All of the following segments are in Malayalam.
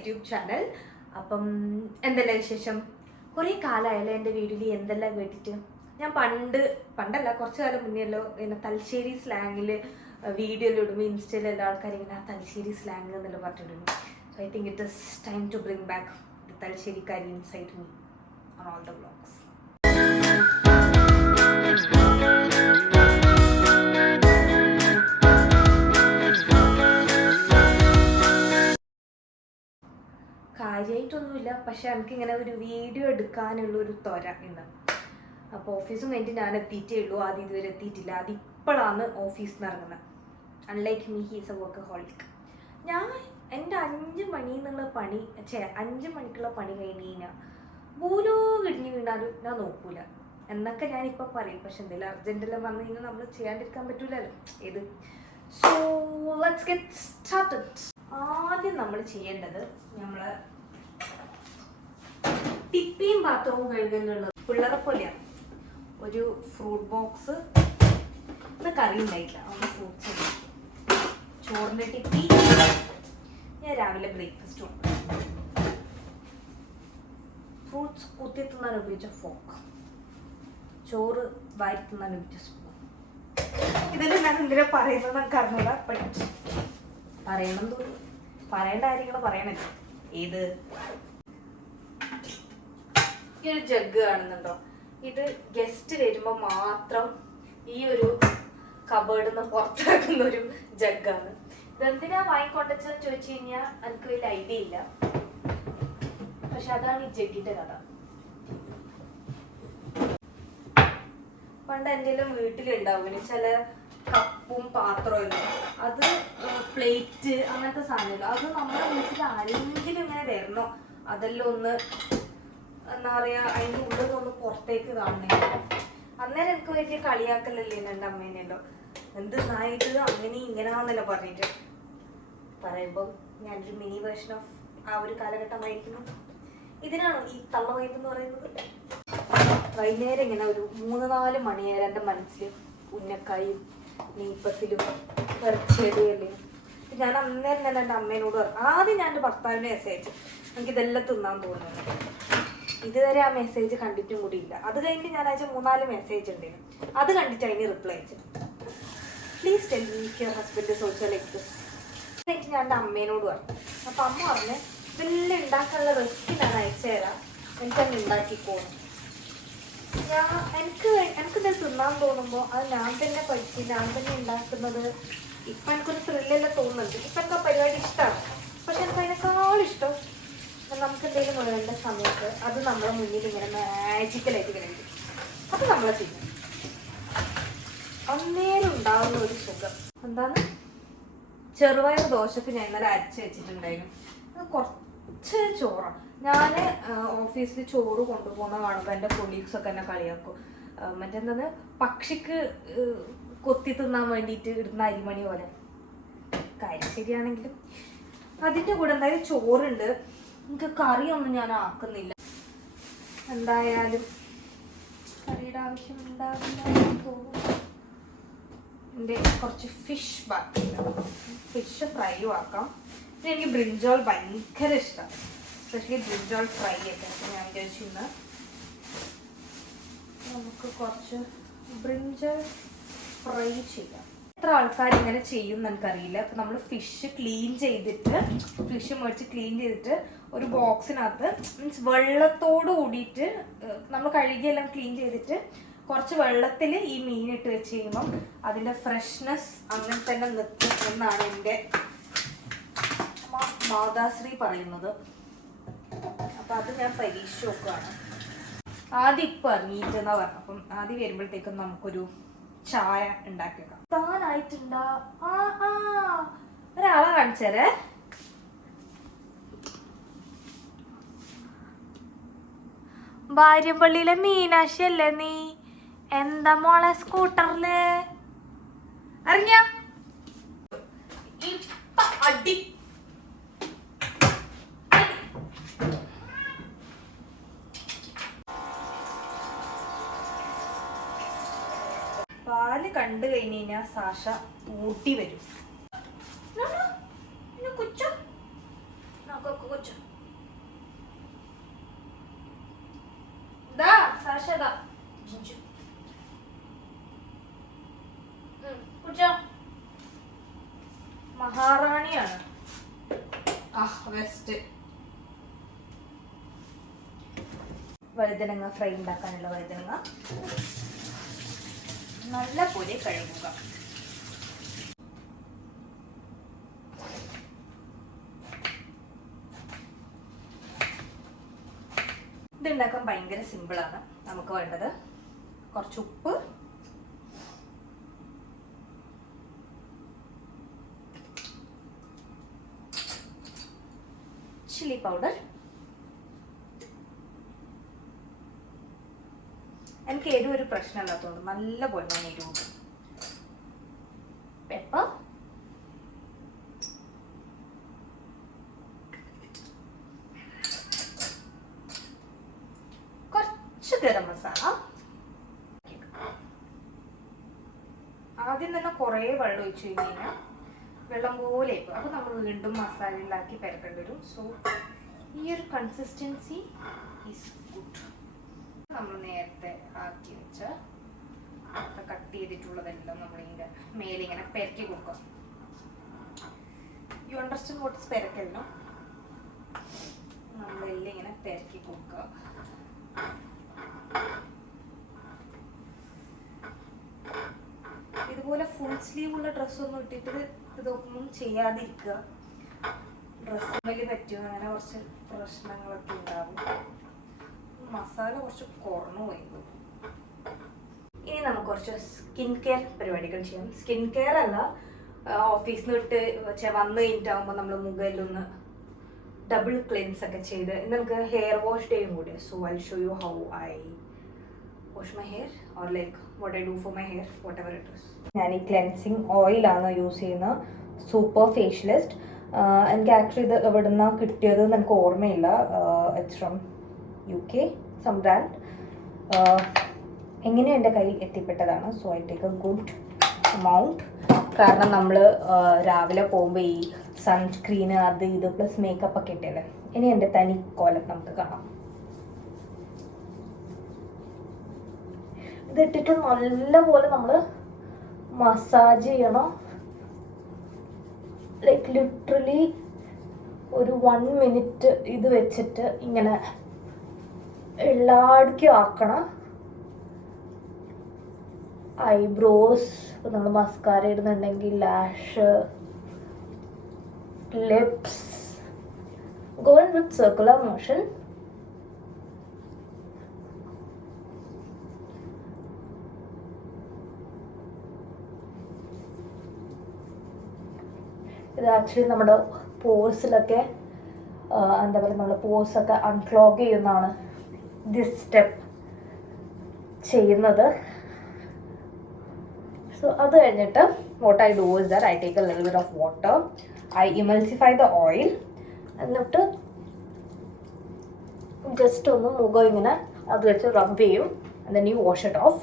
YouTube channel. അപ്പം എന്തെല്ലാം വിശേഷം? കുറേ കാലമായല്ലോ എന്റെ വീട്ടിൽ എന്തെല്ലാം കേട്ടിട്ട്? ഞാൻ പണ്ട് പണ്ടല്ല കുറച്ച് കാലം മുന്നെയല്ലോ ഇങ്ങനെ തലശ്ശേരി സ്ലാങ്ങിൽ വീഡിയോയിൽ ഇടുമ്പോൾ ഇൻസ്റ്റയിൽ എല്ലാ ആൾക്കാരും ഇങ്ങനെ ആ തലശ്ശേരി സ്ലാങ് എന്നെല്ലാം പറഞ്ഞിട്ടുണ്ട് so I think it is time to bring back the തലശ്ശേരിക്കാരി inside me on all the vlogs കാര്യമായിട്ടൊന്നുമില്ല പക്ഷെ എനിക്കിങ്ങനെ ഒരു വീഡിയോ എടുക്കാനുള്ള ഒരു ത്വര ഉണ്ട് അപ്പോൾ ഓഫീസും കഴിഞ്ഞിട്ട് ഞാൻ എത്തിയിട്ടേ ഉള്ളൂ. ആദ്യം ഇതുവരെ എത്തിയിട്ടില്ല അത് ഇപ്പോഴാണ് ഓഫീസിൽ നിന്ന് ഇറങ്ങുന്നത് unlike me he's a workaholic ഞാൻ എന്റെ അഞ്ച് മണി എന്നുള്ള പണി ചേ അഞ്ച് മണിക്കുള്ള പണി കഴിഞ്ഞ് കഴിഞ്ഞാൽ ഭൂലോ കിടിഞ്ഞ് വീണാലും ഞാൻ നോക്കൂല. എന്നൊക്കെ ഞാനിപ്പോൾ പറയും. പക്ഷെ എന്തെങ്കിലും അർജന്റെല്ലാം വന്നു കഴിഞ്ഞാൽ നമ്മൾ ചെയ്യാണ്ടിരിക്കാൻ പറ്റൂലല്ലോ. ഇത് സോ ലെറ്റ്സ് ഗെറ്റ് സ്റ്റാർട്ടഡ് ആദ്യം നമ്മൾ ചെയ്യേണ്ടത് നമ്മൾ ടിപ്പിയും പാത്രവും കഴുകലുള്ളത് പിള്ളേരെ പോലെയാണ് ഒരു ഫ്രൂട്ട് ബോക്സ് ഇന്ന് കറി ഉണ്ടായിട്ടില്ല ഫ്രൂട്ട്സ് ചോറിന്റെ ടിപ്പി ഞാൻ രാവിലെ ബ്രേക്ക്ഫാസ്റ്റ് ഉണ്ട്. ഫ്രൂട്ട്സ് കുത്തി തിന്നാൻ ഉപയോഗിച്ച ഫോക്ക് ചോറ് വാരി തിന്നാൻ ഉപയോഗിച്ച സ്പൂൺ ഇതെല്ലാം ഞാൻ എന്തിനാ പറയുന്നത് നമുക്ക് അറിഞ്ഞൂടാ ബട്ട് പറയണം തോന്നി പറയേണ്ട കാര്യങ്ങൾ പറയണല്ലോ. ഏത്? ഈ ഒരു ജഗ് കാണുന്നുണ്ടോ? ഇത് ഗസ്റ്റ് വരുമ്പോൾ മാത്രം ഈ ഒരു കബേർഡിൽ നിന്ന് പുറത്തിറക്കുന്ന ഒരു ജഗ്ഗാണ് ഇതെന്തിനാ വാങ്ങിക്കൊണ്ടെന്ന് ചോദിച്ചു കഴിഞ്ഞാൽ എനിക്ക് വലിയ ഐഡിയ ഇല്ല. പക്ഷെ അതാണ് ഈ ജഗ്ഗിന്റെ കഥ. പണ്ട് എന്തെങ്കിലും വീട്ടിലുണ്ടാവും. ചില കപ്പും പാത്രവും അത് പ്ലേറ്റ് അങ്ങനത്തെ സാധനങ്ങൾ. അത് നമ്മുടെ വീട്ടിൽ ആരെങ്കിലും ഇങ്ങനെ വരണോ? അതെല്ലാം ഒന്ന് എന്താ പറയാ അതിന്റെ ഉള്ളിൽ നിന്ന് പുറത്തേക്ക് കാണണേ. അന്നേരം എനിക്ക് വലിയ കളിയാക്കലല്ലേ എന്റെ അമ്മേനെല്ലോ എന്ത് നായിട്ട് അങ്ങനെ ഇങ്ങനെയാന്നല്ലോ പറഞ്ഞിട്ട്. പറയുമ്പോൾ ഞാനൊരു മിനി വേർഷൻ ഓഫ് ആ ഒരു കാലഘട്ടമായിരിക്കുന്നു. ഇതിനാണോ ഈ തള്ളവൈബ് എന്ന് പറയുന്നത്? വൈകുന്നേരം ഇങ്ങനെ ഒരു മൂന്ന് നാല് മണിയേരം എന്റെ മനസ്സിൽ ഉന്നക്കായും നീപ്പത്തിലും ഇറച്ചിയടിയല്ലേ ഞാൻ അന്നേരം തന്നെ എന്റെ അമ്മേനോട് ആദ്യം ഞാൻ എന്റെ ഭർത്താവിനെ അസേച്ചു എനിക്ക് ഇതെല്ലാം തിന്നാൻ തോന്നുന്നു. ഇതുവരെ ആ മെസ്സേജ് കണ്ടിട്ടും കൂടി ഇല്ല അത് കഴിഞ്ഞിട്ട് ഞാൻ അയച്ച മൂന്നാൽ മെസ്സേജ് ഉണ്ടായിരുന്നു. അത് കണ്ടിട്ട് അതിന് റിപ്ലൈ അയച്ചു. Please tell me your husband social like എനിക്ക് ഞാൻ എന്റെ അമ്മേനോട് പറഞ്ഞു. അപ്പം അമ്മ പറഞ്ഞ് ഇതെല്ലാം ഉണ്ടാക്കാനുള്ള റെസിപ്പി ഞാൻ അയച്ചു തരാം. എനിക്കങ്ങ് ഉണ്ടാക്കിക്കോണം ഞാൻ എനിക്ക് എനിക്ക് എനിക്കിത് തിന്നാൻ തോന്നുമ്പോൾ അത് ഞാൻ തന്നെ പഠിച്ച് ഞാൻ തന്നെ ഉണ്ടാക്കുന്നത് ഇപ്പം എനിക്കൊരു ത്രില്ലെല്ലാം തോന്നുന്നുണ്ട് ഇപ്പം എനിക്ക് ആ പരിപാടി ഇഷ്ടമാണ് പക്ഷെ എനിക്ക് അതിനേക്കാളും ഇഷ്ടം നമുക്ക് എന്തെങ്കിലും വേണ്ട സമയത്ത് അത് നമ്മളെ മുന്നിൽ ഇങ്ങനെ മാജിക്കലായിട്ട് ഇങ്ങനെ വരും. അത് നമ്മളെ ചെയ്യും. അന്നേരം ഉണ്ടാവുന്ന ഒരു സുഖം. എന്താണ്? ചെറുപയർ ദോശക്ക് ഞാൻ ഇന്നലെ അരച്ച് വെച്ചിട്ടുണ്ടായിരുന്നു. കുറച്ച് ചോറാണ് ഞാൻ ഓഫീസിൽ ചോറ് കൊണ്ടുപോകുന്ന കാണുമ്പോൾ എന്റെ കൊളീഗ്സ് ഒക്കെ എന്നെ കളിയാക്കും. മറ്റെന്താണ്? പക്ഷിക്ക് കൊത്തി തിന്നാൻ വേണ്ടിയിട്ട് ഇടുന്ന അരിമണി പോലെ. കാര്യം ശരിയാണെങ്കിലും. അതിന്റെ കൂടെ എന്തായാലും ചോറുണ്ട്. എനിക്ക് കറിയൊന്നും ഞാൻ ആക്കുന്നില്ല. എന്തായാലും കറിയുടെ ആവശ്യം ഉണ്ടാവില്ല തോന്നുന്നു. എന്റെ കുറച്ച് ഫിഷ് ബാക്കി ഫിഷ് ഫ്രൈയും ആക്കാം. പിന്നെ എനിക്ക് ബ്രിഞ്ചോൾ ഭയങ്കര ഇഷ്ടമാണ് സ്പെഷ്യലി ബ്രിഞ്ചോൾ ഫ്രൈ ഒക്കെ ഞാൻ വിചാരിച്ചു ഇന്ന്. നമുക്ക് കുറച്ച് ബ്രിഞ്ചോൾ ഫ്രൈ ചെയ്യാം. എത്ര ആൾക്കാർ ഇങ്ങനെ ചെയ്യും എന്ന് എനിക്കറിയില്ല. അപ്പം നമ്മൾ ഫിഷ് ക്ലീൻ ചെയ്തിട്ട് ഫിഷ് മേടിച്ച് ക്ലീൻ ചെയ്തിട്ട് ഒരു ബോക്സിനകത്ത് മീൻസ് വെള്ളത്തോട് കൂടിയിട്ട് നമ്മൾ കഴുകിയെല്ലാം ക്ലീൻ ചെയ്തിട്ട് കുറച്ച് വെള്ളത്തിൽ ഈ മീൻ ഇട്ട് വെച്ച് കഴിയുമ്പം അതിന്റെ ഫ്രഷ്നെസ് അങ്ങനെ തന്നെ നിൽക്കും എന്നാണ് എന്റെ മാതാശ്രീ പറയുന്നത്. അപ്പം അത് ഞാൻ പരീക്ഷിച്ച് നോക്കുകയാണ് ആദ്യം ഇപ്പം ഇറങ്ങിയിട്ട് എന്നാ പറഞ്ഞു അപ്പം ആദ്യം വരുമ്പോഴത്തേക്കും നമുക്കൊരു ചായ ഉണ്ടാക്കി വെക്കാം താനായിട്ടുണ്ടാ? ആ ആ. ഒരാളെ കാണിച്ചേരേ. ഭാര്യപ്പള്ളിയിലെ മീനാക്ഷി അല്ലേ നീ? എന്താ മോളെ സ്കൂട്ടറിൽ? അറിഞ്ഞ? അടി. പാൽ കണ്ടു കഴിഞ്ഞു കഴിഞ്ഞാൽ സാഷ ഊട്ടി വരും. കൊച്ചു? കൊച്ചു. ജിഞ്ചു. ഉം, കുടിച്ചോ മഹാറാണിയാണ് വെസ്റ്റ് വഴുതനങ്ങ ഫ്രൈ ഉണ്ടാക്കാനുള്ള വഴുതനങ്ങ. നല്ല പോലെ കഴുകുക. ഇത് ഉണ്ടാക്കാൻ ഭയങ്കര സിമ്പിളാണ് നമുക്ക് വേണ്ടത് കുറച്ച് ഉപ്പ്. ചില്ലി പൗഡർ എനിക്ക് എരിവ് ഒരു പ്രശ്നമില്ലാത്തതുകൊണ്ട് നല്ല പോലെ ഞാൻ എരിവ് പെപ്പർ കുറച്ച് ഗരം മസാല ആദ്യം തന്നെ കുറേ വെള്ളം കഴിഞ്ഞ് കഴിഞ്ഞാൽ വെള്ളം പോലെ ആയിപ്പോകും അപ്പോൾ നമ്മൾ വീണ്ടും മസാലയിലാക്കി പരക്കേണ്ടി വരും. സോ ഈ ഒരു കൺസിസ്റ്റൻസി ഈസ് ഗുഡ് നമ്മൾ നേരത്തെ ആക്കി വെച്ച കട്ട് ചെയ്തിട്ടുള്ളതെല്ലാം നമ്മളിങ്ങനെ മേലെ ഇങ്ങനെ പെരക്കി കൊടുക്കുക. യു അണ്ടർസ്റ്റാൻഡ് വാട്ട് പെരക്കല്ലോ നമ്മളെല്ലാം ഇങ്ങനെ പെരക്കി കൊടുക്കുക. ഇതുപോലെ ഫുൾ സ്ലീവ് ഉള്ള ഡ്രസ്സൊന്നും ഇട്ടിട്ട് ഇതൊന്നും ചെയ്യാതിരിക്കുക. ഡ്രസ്സ് വലിയ പറ്റുമോ? അങ്ങനെ കുറച്ച് പ്രശ്നങ്ങളൊക്കെ ഉണ്ടാവും. മസാല കുറച്ച് കുറഞ്ഞു പോയി. ഇനി നമുക്ക് കുറച്ച് സ്കിൻ കെയർ പരിപാടികൾ ചെയ്യാം. സ്കിൻ കെയർ അല്ല ഓഫീസിൽ നിന്ന് വിട്ട് വന്ന് കഴിഞ്ഞിട്ടാകുമ്പോൾ നമ്മൾ മുഖയിലൊന്ന് ഡബിൾ ക്ലെൻസ് ഒക്കെ ചെയ്ത് നമുക്ക് ഹെയർ വാഷ് ഡേയും കൂടി. So I show you how I wash my hair or like what I do for my hair whatever it is ഞാൻ ഈ ക്ലെൻസിങ് ഓയിലാണ് യൂസ് ചെയ്യുന്നത് സൂപ്പർ ഫേഷ്യലിസ്റ്റ് എനിക്ക് ആക്ച്വലി ഇത് എവിടെ നിന്നാണ് കിട്ടിയത് എന്ന് എനിക്ക് ഓർമ്മയില്ല. It's from U K some brand എങ്ങനെ എന്റെ കയ്യിൽ എത്തിപ്പെട്ടതാണ്? So I take a good amount കാരണം നമ്മൾ രാവിലെ പോകുമ്പോൾ ഈ സൺസ്ക്രീന് അത് ഇത് പ്ലസ് മേക്കപ്പ് ഒക്കെ ഇട്ടല്ലേ ഇനി എന്റെ തനി കോലം നമുക്ക് കാണാം. ഇതിട്ടിട്ട് നല്ലപോലെ നമ്മൾ മസാജ് ചെയ്യണം. ലൈക്ക് ലിറ്ററലി ഒരു വൺ മിനിറ്റ് ഇത് വെച്ചിട്ട് ഇങ്ങനെ എല്ലായിടക്കും ആക്കണം. ഐബ്രോസ് നമ്മൾ mascara ഇടുന്നുണ്ടെങ്കിൽ lash lips gone with circular motion ഇത് ആക്ച്വലി നമ്മുടെ പോഴ്സിലൊക്കെ എന്താ പറയുക നമ്മുടെ പോഴ്സൊക്കെ അൺക്ലോഗ് ചെയ്യുന്നതാണ് ദിസ് സ്റ്റെപ്പ് ചെയ്യുന്നത്. സോ അത് കഴിഞ്ഞിട്ട് what I do is that I take a little bit of water I emulsify the oil എന്നിട്ട് ജസ്റ്റ് ഒന്ന് മുഖം ഇങ്ങനെ അത് വെച്ച് റബ് ചെയ്യും then you wash it off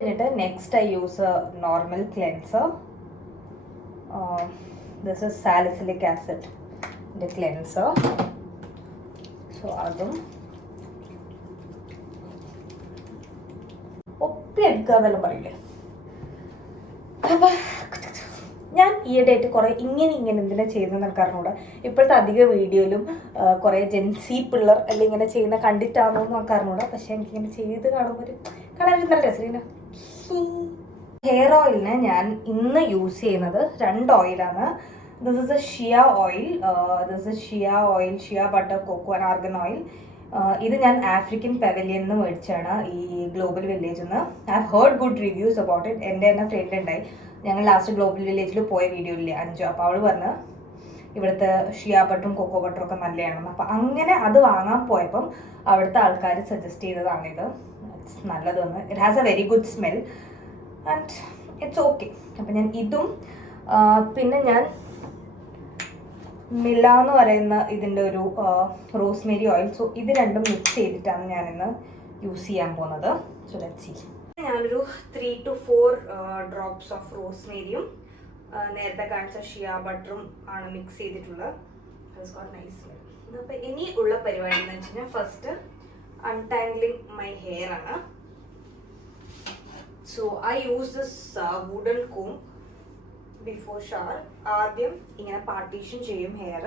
എന്നിട്ട് next I use normal cleanser this is salicylic acid ഇന്റെ ക്ലെൻസർ സോ അതും. ഒപ്പി എടുക്കുക എന്നെല്ലാം പറയില്ലേ അപ്പം ഞാൻ ഈയിടെയായിട്ട് കുറേ ഇങ്ങനെ ഇങ്ങനെ എന്തിനാ ചെയ്യുന്നത് നിൽക്കാറുണ്ട് ഇപ്പോഴത്തെ അധിക വീഡിയോയിലും കുറേ ജെൻസി പിള്ളർ അല്ലെങ്കിൽ ഇങ്ങനെ ചെയ്യുന്ന കണ്ടിട്ടാണോ എന്ന് നോക്കാറുണ്ട് പക്ഷേ എനിക്കിങ്ങനെ ചെയ്ത് കാണുമ്പോൾ ഒരു കാണാൻ നല്ല രസം ഹെയർ ഓയിലിന് ഞാൻ ഇന്ന് യൂസ് ചെയ്യുന്നത് രണ്ട് ഓയിലാണ് this is a shea oil this is shea oil shea butter cocoa argan oil ഇത് ഞാൻ ആഫ്രിക്കൻ പെവലിയൻ എന്ന് മേടിച്ചാണ് ഈ ഗ്ലോബൽ വില്ലേജിൽ നിന്ന് I have heard good reviews about it എന്റെ തന്നെ ഫ്രണ്ട് ഉണ്ടായി ഞങ്ങൾ ലാസ്റ്റ് ഗ്ലോബൽ വില്ലേജിൽ പോയ വീഡിയോ ഇല്ലേ അഞ്ചോ അപ്പോൾ അവൾ പറഞ്ഞ് ഇവിടുത്തെ ഷിയ ബട്ടറും കൊക്കോ ബട്ടറും ഒക്കെ നല്ലതാണെന്ന് അപ്പം അങ്ങനെ അത് വാങ്ങാൻ പോയപ്പം അവിടുത്തെ ആൾക്കാർ സജസ്റ്റ് ചെയ്തതാണിത്. നല്ലതെന്ന്. It has a very good smell and it's okay അപ്പം ഞാൻ ഇതും പിന്നെ ഞാൻ മില എന്ന് പറയുന്ന ഇതിന്റെ ഒരു റോസ്മേരി ഓയിൽ സോ ഇത് രണ്ടും മിക്സ് ചെയ്തിട്ടാണ് ഞാനിന്ന് യൂസ് ചെയ്യാൻ പോകുന്നത്. സോ ലെറ്റ് സി ഞാനൊരു three two four drops of റോസ്മേരിയും നേരത്തെ കാണിച്ച ഷിയ ബട്ടറും ആണ് മിക്സ് ചെയ്തിട്ടുള്ളത്. നൈസ് അപ്പോൾ ഇനി ഉള്ള പരിപാടി എന്ന് വെച്ച് ഫസ്റ്റ് അൺടാംഗ്ലിംഗ് മൈ ഹെയർ ആണ്. So I use this wooden comb before shower ആദ്യം ഇങ്ങനെ പാർട്ടീഷൻ ചെയ്യും hair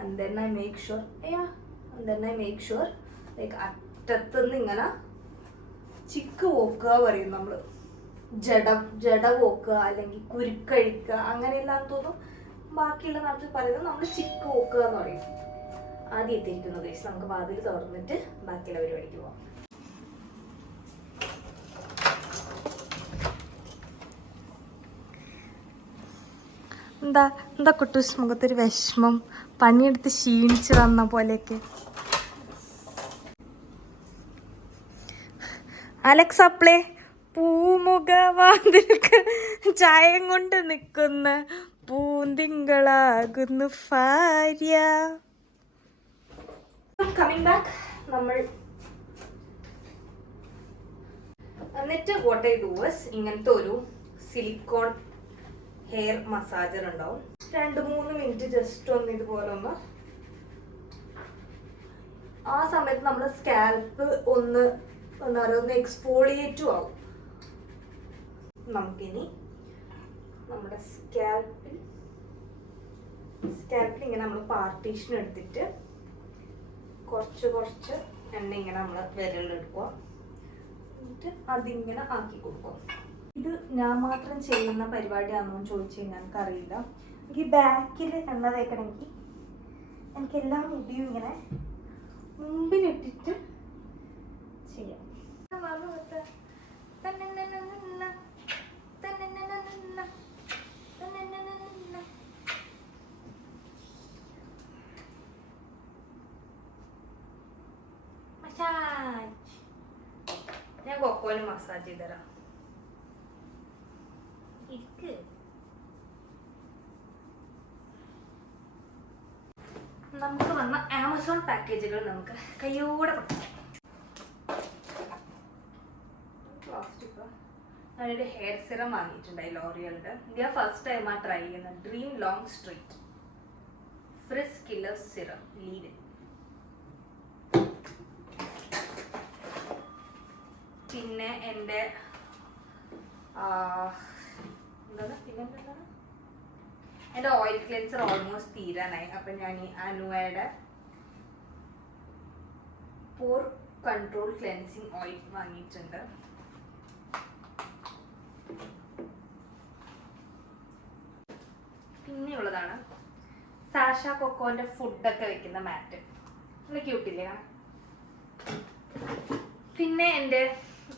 and then I make sure and then I make sure like അറ്റത്തുനിന്ന് ഇങ്ങനെ ചിക്ക് പോക്കുക പറയും നമ്മൾ ജഡ ജഡ പോക്കുക അല്ലെങ്കിൽ കുരുക്കഴിക്കുക അങ്ങനെയെല്ലാം തോന്നും. ബാക്കിയുള്ള നാട്ടിൽ പറയുന്നത് നമ്മൾ ചിക്ക് പോക്കുക എന്ന് പറയും. ആദ്യം എത്തിയിരിക്കുന്നു ഗൈസ് നമുക്ക് വാതിൽ തുറന്നിട്ട് ബാക്കിയുള്ള പരിപാടിക്ക് പോവാം. എന്താ എന്താ കുട്ടൂസ് മുഖത്തൊരു വിഷമം? പണിയെടുത്ത് ക്ഷീണിച്ച് തന്ന പോലെയൊക്കെ. അലക്സ് അപ്ലേ പൂമുഖവാതിൽക്ക് ചായം കൊണ്ട് നിൽക്കുന്ന പൂന്തിങ്കളാകുന്നു ഭാര്യ. കമ്മിങ് ബാക്ക് നമ്മൾ എന്നിട്ട് വാട്ട് ഐ ഡൂസ് ഇങ്ങനത്തെ ഒരു സിലിക്കോൺ ഹെയർ മസാജർ ഉണ്ടാവും. രണ്ട് മൂന്ന് മിനിറ്റ് ജസ്റ്റ് ഒന്ന് ഇതുപോലെ ഒന്ന് ആ സമയത്ത് നമ്മുടെ സ്കാൽപ്പ് ഒന്ന് എന്താ പറയുക ഒന്ന് എക്സ്പോളിയേറ്റും ആവും. നമുക്കിനി നമ്മുടെ സ്കാൽപ്പിൽ സ്കാൽപ്പിൽ ഇങ്ങനെ നമ്മൾ പാർട്ടീഷൻ എടുത്തിട്ട് കുറച്ച് കുറച്ച് എണ്ണ ഇങ്ങനെ നമ്മൾ വിരലെടുക്കുക എന്നിട്ട് അതിങ്ങനെ ആക്കി കൊടുക്കും ഇത് ഞാൻ മാത്രം ചെയ്യുന്ന പരിപാടിയാണോ ചോദിച്ചു കഴിഞ്ഞാൽ എനിക്കറിയില്ല. എനിക്ക് ബാക്കിൽ എണ്ണ തേക്കണമെങ്കിൽ എനിക്ക് എല്ലാ മുടിയും ഇങ്ങനെ മുമ്പിലിട്ടിട്ട് ചെയ്യാം. ഞാൻ കൊക്കോലും മസാജ് ചെയ്തരാം ഇരിക്ക് നമുക്ക് വന്ന ആമസോൺ പാക്കേജുകൾ നമുക്ക് കയ്യോടെ പൊട്ടാം ഞാനൊരു ഹെയർ സിറം വാങ്ങിയിട്ടുണ്ടായി ലോറിയലിന്റെ ഇന്ത്യ ഫസ്റ്റ് ടൈം ആ ട്രൈ ചെയ്യുന്നത് dream long street frizz killer serum lead പിന്നെ എന്റെ എന്താണ്? പിന്നെ എന്താണ്? എന്റെ ഓയിൽ ക്ലെൻസർ ഓൾമോസ്റ്റ് തീരാനായി. അപ്പം ഞാൻ ഈ അനുവയുടെ പോർ കൺട്രോൾ ക്ലെൻസിങ് ഓയിൽ വാങ്ങിയിട്ടുണ്ട്. പിന്നെയുള്ളതാണ് സാഷ കൊക്കോന്റെ ഫുഡൊക്കെ വെക്കുന്ന മാറ്റ്. നല്ല ക്യൂട്ടില്ലേ പിന്നെ എന്റെ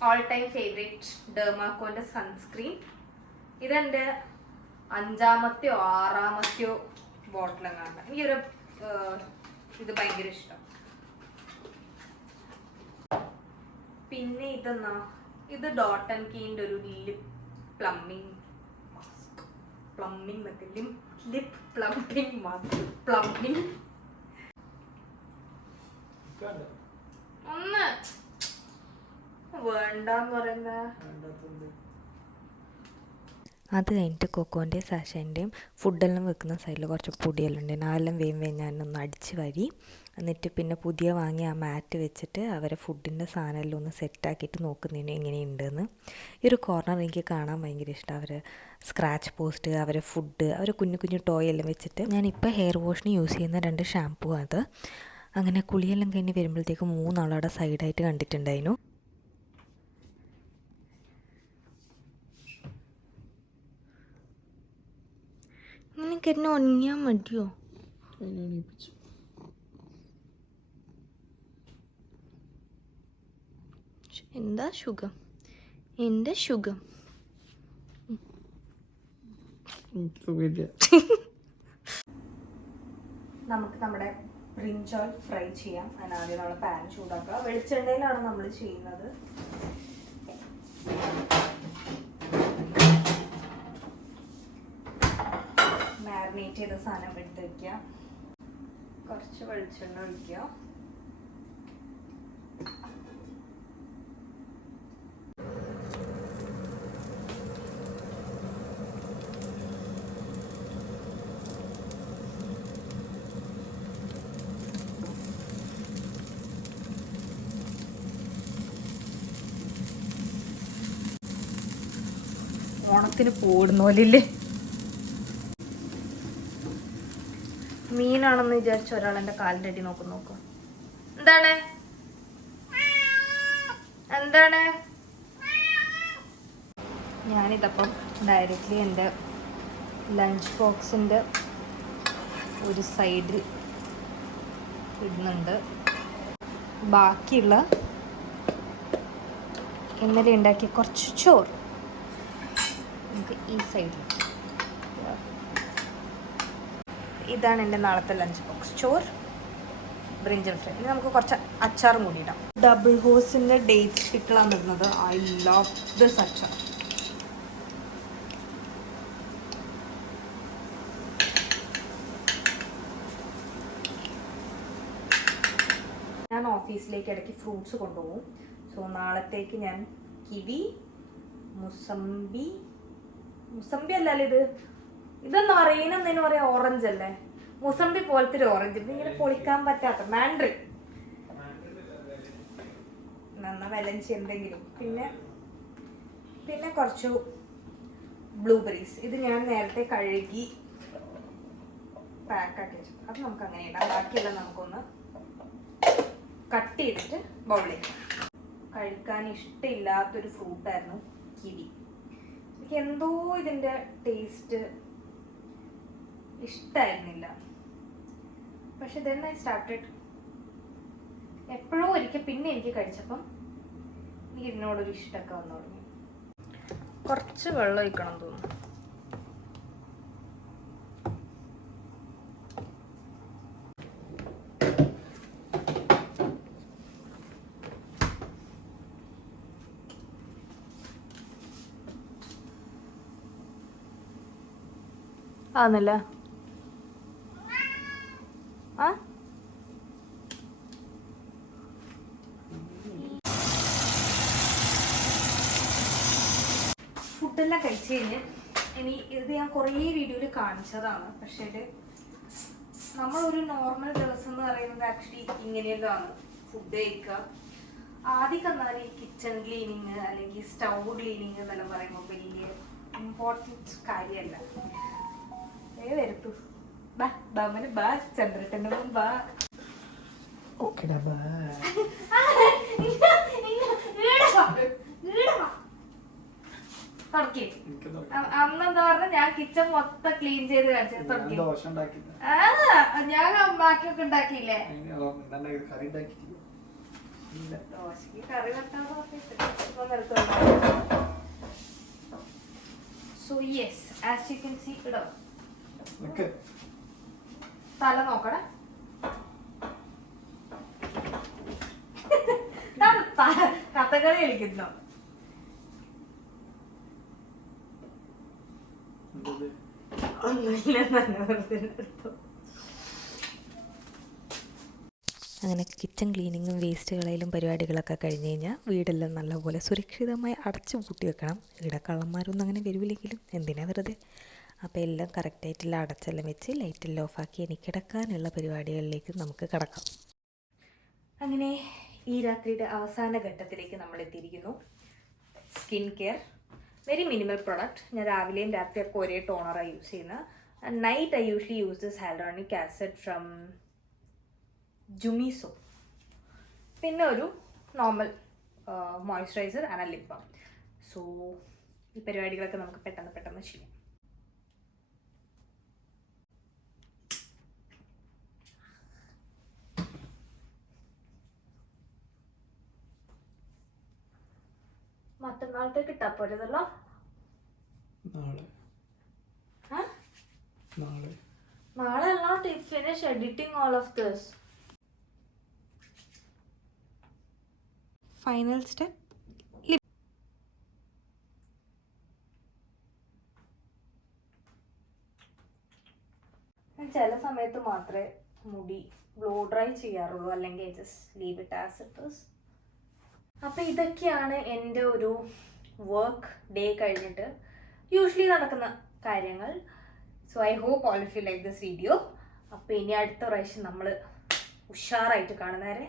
ഓൾ ടൈം ഫേവറേറ്റ് ഡെർമാക്കോന്റെ സൺസ്ക്രീൻ ഇതെന്റെ അഞ്ചാമത്തെയോ ആറാമത്തെയോ ബോട്ടിലെങ്ങാണ്ട് എനിക്കൊരു ഇത് ഭയങ്കര ഇഷ്ടം. പിന്നെ ഇതെന്നാ? ഇത് ഡോട്ട് ആൻഡ് കീന്റെ ഒരു ലിപ് പ്ലംബിങ് മാസ്ക് പ്ലംബിങ് മറ്റേ lip lip plumping mask plumping ഒന്ന്. വേണ്ടെന്ന് പറയുന്ന. അത് കഴിഞ്ഞിട്ട് കൊക്കോന്റെയും സാഷേന്റെയും ഫുഡെല്ലാം വെക്കുന്ന സൈഡിൽ കുറച്ച് പൊടിയെല്ലാം ഉണ്ടായിരുന്നു. അതെല്ലാം വേഗം വേഗം ഞാനൊന്ന് അടിച്ച് വരി എന്നിട്ട് പിന്നെ പുതിയ വാങ്ങി ആ മാറ്റ് വെച്ചിട്ട് അവരെ ഫുഡിന്റെ സാധനമെല്ലാം ഒന്ന് സെറ്റാക്കിയിട്ട് നോക്കുന്നതിന് എങ്ങനെയുണ്ടെന്ന്. ഈ ഒരു കോർണർ എനിക്ക് കാണാൻ ഭയങ്കര ഇഷ്ടം. അവർ സ്ക്രാച്ച് പോസ്റ്റ് അവരെ ഫുഡ് അവരെ കുഞ്ഞു കുഞ്ഞു ടോയ് എല്ലാം വെച്ചിട്ട് ഞാനിപ്പോൾ ഹെയർ വാഷിന് യൂസ് ചെയ്യുന്ന രണ്ട് ഷാമ്പൂ അത്. അങ്ങനെ കുളിയെല്ലാം കഴിഞ്ഞ് വരുമ്പോഴത്തേക്ക് മൂന്നാളവിടെ സൈഡായിട്ട് കണ്ടിട്ടുണ്ടായിരുന്നു. നിനക്ക് എന്നെ ഉണങ്ങിയാൽ മതിയോ? എന്താ സുഖം? എന്റെ സുഖം? നമുക്ക് നമ്മുടെ ബ്രിഞ്ചോൾ ഫ്രൈ ചെയ്യാം. അതിനാദ്യം നമ്മൾ പാൻ ചൂടാക്കുക. വെളിച്ചെണ്ണയിലാണ് നമ്മൾ ചെയ്യുന്നത്. മാരിനേറ്റ് ചെയ്ത സാധനം എടുത്ത് വയ്ക്കുക കുറച്ച് വെളിച്ചെണ്ണ ഒഴിക്കുക. പോത്തിന് പോടുന്ന പോലില്ലേ? മീനാണെന്ന് വിചാരിച്ച ഒരാൾ എന്റെ കാലിന്റെ അടി നോക്കും നോക്കും. എന്താണ്? എന്താണ്? ഞാനിതപ്പം ഡയറക്റ്റ്ലി എന്റെ ലഞ്ച് ബോക്സിന്റെ ഒരു സൈഡിൽ ഇടുന്നുണ്ട്. ബാക്കിയുള്ള ഇന്നലെ ഉണ്ടാക്കിയ കുറച്ച് ചോറ്. ഈ സൈഡിൽ ഇതാണ് എന്റെ നാളത്തെ ലഞ്ച് ബോക്സ് ചോറ് ബ്രിഞ്ചൽ ഫ്രൈ ഇനി നമുക്ക് കുറച്ച് അച്ചാറും കൂടി ഇടാം. ഡബിൾ ഹോസിന്റെ ഡേറ്റ് പിക്കിളാണ് വരുന്നത് ഐ ലവ് ദിസ് അച്ചാർ. ഞാൻ ഓഫീസിലേക്ക് ഇടയ്ക്ക് ഫ്രൂട്ട്സ് കൊണ്ടുപോകും. സോ നാളത്തേക്ക് ഞാൻ കിവി മുസമ്പി മുസമ്പി അല്ലല്ലോ ഇത്? ഇതൊന്നും അറിയുന്നതിന് പറയാ ഓറഞ്ച് അല്ലേ? മുസംബി പോലത്തെ ഒരു ഓറഞ്ച് ഇത് ഇങ്ങനെ പൊളിക്കാൻ പറ്റാത്ത മാൻഡ്രി നന്ന വലഞ്ചി എന്തെങ്കിലും. പിന്നെ പിന്നെ കുറച്ചു ബ്ലൂബെറീസ് ഇത് ഞാൻ നേരത്തെ കഴുകി പാക്കാക്കി വെച്ചു. അത് നമുക്ക് അങ്ങനെ ഇടാം. ബാക്കിയെല്ലാം നമുക്കൊന്ന് കട്ട് ചെയ്തിട്ട് ബൗളിൽ കഴിക്കാൻ ഇഷ്ടമില്ലാത്തൊരു ഫ്രൂട്ടായിരുന്നു കിവി. എനിക്ക് എന്തോ ഇതിന്റെ ടേസ്റ്റ് ഇഷ്ടമായിരുന്നില്ല പക്ഷെ ദെൻ ഐ സ്റ്റാർട്ടഡ് എപ്പോഴോ ഒരിക്കൽ പിന്നെ എനിക്ക് കഴിച്ചപ്പം എനിക്ക് ഇതിനോടൊരു ഇഷ്ടമൊക്കെ വന്നു തുടങ്ങി. കുറച്ച് വെള്ളം ഒഴിക്കണം തോന്നുന്നു. ആന്നല്ലേ? ആ? ഫുഡെല്ലാം കഴിച്ചു കഴിഞ്ഞ് ഇനി ഇത് ഞാൻ കുറേ വീഡിയോയിൽ കാണിച്ചതാണ്. പക്ഷേ നമ്മളൊരു നോർമൽ ദിവസം എന്ന് പറയുന്നത് ആക്ച്വലി ഇങ്ങനെയൊക്കെയാണ് ഫുഡ് കഴിക്കുക. ആദ്യം എന്നാൽ ഈ കിച്ചൺ ക്ലീനിങ് അല്ലെങ്കിൽ സ്റ്റൗ ക്ലീനിങ് എന്നെല്ലാം പറയുമ്പോൾ വലിയ ഇമ്പോർട്ടന്റ് കാര്യമല്ല. വരത്തു ബാ ബാമന് ബാ ചന്ദ്രട്ടന്റെ മുമ്പ് ബാ. ഓക്കെടാ ബൈ. തുടക്കി. എനിക്ക് ദോ- അന്ന് എന്താ പറഞ്ഞ? ഞാൻ കിച്ചൺ മൊത്തം ക്ലീൻ ചെയ്ത് കാണിച്ചത് ഞാൻ ബാക്കിയൊക്കെ ഉണ്ടാക്കിയില്ലേ? കറി ദോശക്ക് കറി so yes as you can see ഇടോ. തല നോക്കണേ. കഥകളി കളിക്കുന്നു. അങ്ങനെ കിച്ചൺ ക്ലീനിങ്ങും വേസ്റ്റ് കളയലും പരിപാടികളൊക്കെ കഴിഞ്ഞ് കഴിഞ്ഞാൽ വീടെല്ലാം നല്ലപോലെ സുരക്ഷിതമായി അടച്ചു പൂട്ടി വെക്കണം. ഇവിടെ കള്ളന്മാരൊന്നും അങ്ങനെ വരുവില്ലെങ്കിലും എന്തിനാ വെറുതെ? അപ്പോൾ എല്ലാം കറക്റ്റായിട്ടുള്ള അടച്ചെല്ലാം വെച്ച് ലൈറ്റെല്ലാം ഓഫാക്കി എനിക്ക് കിടക്കാനുള്ള പരിപാടികളിലേക്ക് നമുക്ക് കിടക്കാം. അങ്ങനെ ഈ രാത്രിയുടെ അവസാന ഘട്ടത്തിലേക്ക് നമ്മൾ എത്തിയിരിക്കുന്നു. Skin care very minimal product. ഞാൻ രാവിലെയും രാത്രിയൊക്കെ ഒരേ ടോണറാണ് യൂസ് ചെയ്യുന്നത് night I usually use this hyaluronic acid from Jumiso. പിന്നെ ഒരു normal moisturiser and lip so ഈ പരിപാടികളൊക്കെ നമുക്ക് പെട്ടെന്ന് പെട്ടെന്ന് ചെയ്യാം. മറ്റന്നാളത്തേക്ക് ഇട്ടാ പോരതല്ലോ നാളെ. നാളെ. അല്ല finish editing all of this final step ചില സമയത്ത് മാത്രമേ മുടി ബ്ലോ ഡ്രൈ ചെയ്യാറുള്ളൂ. അല്ലെങ്കിൽ just leave it as it is അപ്പോൾ ഇതൊക്കെയാണ് എന്റെ ഒരു വർക്ക് ഡേ കഴിഞ്ഞിട്ട് യൂഷ്വലി നടക്കുന്ന കാര്യങ്ങൾ. So I hope all of you like this video അപ്പോൾ ഇനി അടുത്ത പ്രാവശ്യം നമ്മൾ ഉഷാറായിട്ട് കാണുന്നവരെ